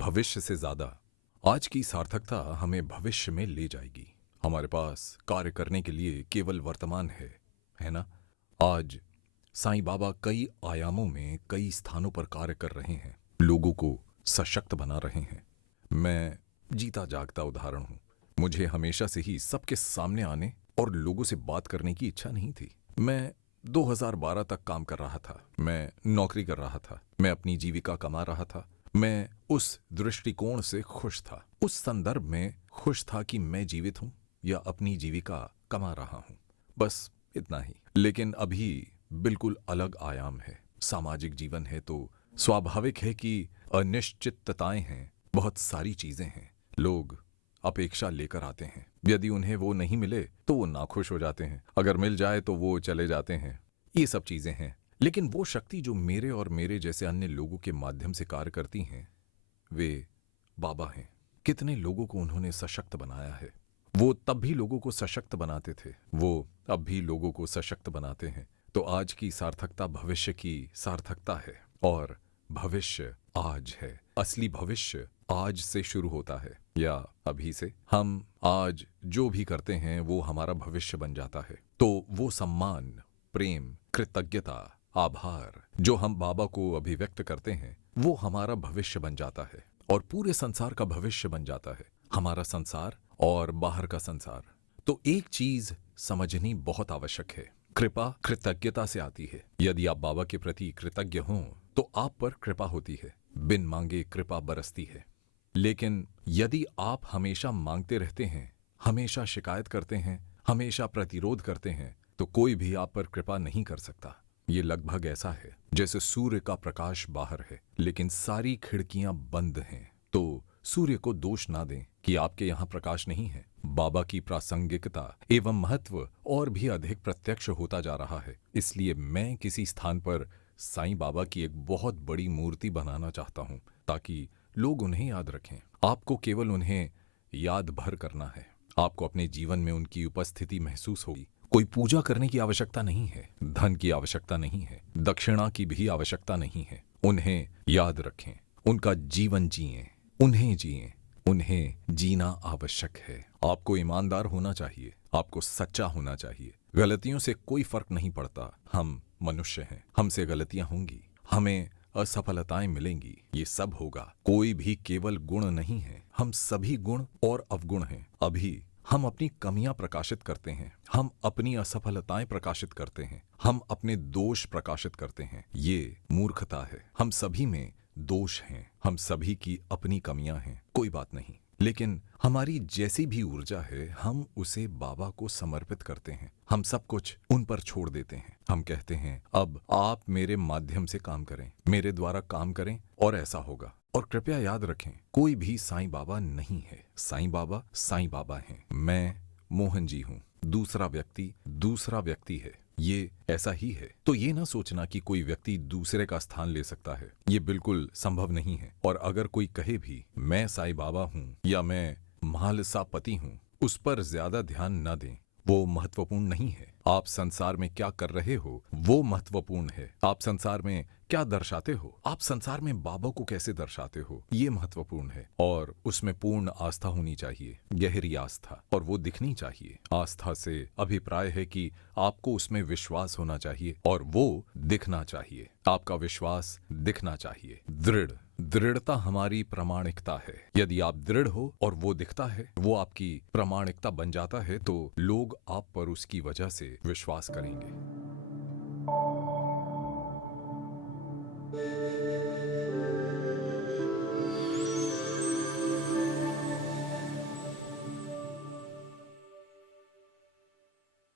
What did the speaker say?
भविष्य से ज्यादा आज की सार्थकता हमें भविष्य में ले जाएगी। हमारे पास कार्य करने के लिए केवल वर्तमान है ना? आज साईं बाबा कई आयामों में कई स्थानों पर कार्य कर रहे हैं, लोगों को सशक्त बना रहे हैं। मैं जीता जागता उदाहरण हूं। मुझे हमेशा से ही सबके सामने आने और लोगों से बात करने की इच्छा नहीं थी। मैं 2012 तक काम कर रहा था, मैं नौकरी कर रहा था, मैं अपनी जीविका कमा रहा था। मैं उस दृष्टिकोण से खुश था, उस संदर्भ में खुश था कि मैं जीवित हूं या अपनी जीविका कमा रहा हूं, बस इतना ही। लेकिन अभी बिल्कुल अलग आयाम है, सामाजिक जीवन है, तो स्वाभाविक है कि अनिश्चितताएं हैं, बहुत सारी चीजें हैं। लोग अपेक्षा लेकर आते हैं, यदि उन्हें वो नहीं मिले तो वो नाखुश हो जाते हैं, अगर मिल जाए तो वो चले जाते हैं। ये सब चीजें हैं। लेकिन वो शक्ति जो मेरे और मेरे जैसे अन्य लोगों के माध्यम से कार्य करती हैं, वे बाबा हैं। कितने लोगों को उन्होंने सशक्त बनाया है। वो तब भी लोगों को सशक्त बनाते थे, वो अब भी लोगों को सशक्त बनाते हैं। तो आज की सार्थकता भविष्य की सार्थकता है, और भविष्य आज है। असली भविष्य आज से शुरू होता है, या अभी से। हम आज जो भी करते हैं वो हमारा भविष्य बन जाता है। तो वो सम्मान, प्रेम, कृतज्ञता, आभार जो हम बाबा को अभिव्यक्त करते हैं, वो हमारा भविष्य बन जाता है और पूरे संसार का भविष्य बन जाता है। हमारा संसार और बाहर का संसार। तो एक चीज समझनी बहुत आवश्यक है, कृपा कृतज्ञता से आती है। यदि आप बाबा के प्रति कृतज्ञ हों तो आप पर कृपा होती है, बिन मांगे कृपा बरसती है। लेकिन यदि आप हमेशा मांगते रहते हैं, हमेशा शिकायत करते हैं, हमेशा प्रतिरोध करते हैं, तो कोई भी आप पर कृपा नहीं कर सकता। ये लगभग ऐसा है जैसे सूर्य का प्रकाश बाहर है लेकिन सारी खिड़कियां बंद हैं। तो सूर्य को दोष ना दें कि आपके यहाँ प्रकाश नहीं है। बाबा की प्रासंगिकता एवं महत्व और भी अधिक प्रत्यक्ष होता जा रहा है। इसलिए मैं किसी स्थान पर साईं बाबा की एक बहुत बड़ी मूर्ति बनाना चाहता हूँ, ताकि लोग उन्हें याद रखें। आपको केवल उन्हें याद भर करना है। आपको अपने जीवन में उनकी उपस्थिति महसूस होगी। कोई पूजा करने की आवश्यकता नहीं है, धन की आवश्यकता नहीं है, दक्षिणा की भी आवश्यकता नहीं है। उन्हें याद रखें, उनका जीवन जिएं, उन्हें जिएं। उन्हें जीना आवश्यक है। आपको ईमानदार होना चाहिए, आपको सच्चा होना चाहिए। गलतियों से कोई फर्क नहीं पड़ता। हम मनुष्य हैं, हमसे गलतियां होंगी, हमें असफलताएं मिलेंगी, ये सब होगा। कोई भी केवल गुण नहीं है, हम सभी गुण और अवगुण हैं। अभी हम अपनी कमियां प्रकाशित करते हैं, हम अपनी असफलताएं प्रकाशित करते हैं, हम अपने दोष प्रकाशित करते हैं। ये मूर्खता है। हम सभी में दोष हैं, हम सभी की अपनी कमियां हैं, कोई बात नहीं। लेकिन हमारी जैसी भी ऊर्जा है, हम उसे बाबा को समर्पित करते हैं। हम सब कुछ उन पर छोड़ देते हैं। हम कहते हैं, अब आप मेरे माध्यम से काम करें, मेरे द्वारा काम करें और ऐसा होगा। और कृपया याद रखें, कोई भी साईं बाबा नहीं है। साईं बाबा हैं। मैं मोहन जी हूँ, दूसरा व्यक्ति है। ये ऐसा ही है। तो ये ना सोचना कि कोई व्यक्ति दूसरे का स्थान ले सकता है, ये बिल्कुल संभव नहीं है। और अगर कोई कहे भी मैं साईं बाबा हूँ या मैं म्हालसापति हूँ, उस पर ज्यादा ध्यान न दें। वो महत्वपूर्ण नहीं है। आप संसार में क्या कर रहे हो वो महत्वपूर्ण है। आप संसार में क्या दर्शाते हो, आप संसार में बाबा को कैसे दर्शाते हो, ये महत्वपूर्ण है। और उसमें पूर्ण आस्था होनी चाहिए, गहरी आस्था, और वो दिखनी चाहिए। आस्था से अभिप्राय है कि आपको उसमें विश्वास होना चाहिए और वो दिखना चाहिए। आपका विश्वास दिखना चाहिए। दृढ़ता हमारी प्रामाणिकता है। यदि आप दृढ़ हो और वो दिखता है, वो आपकी प्रामाणिकता बन जाता है, तो लोग आप पर उसकी वजह से विश्वास करेंगे।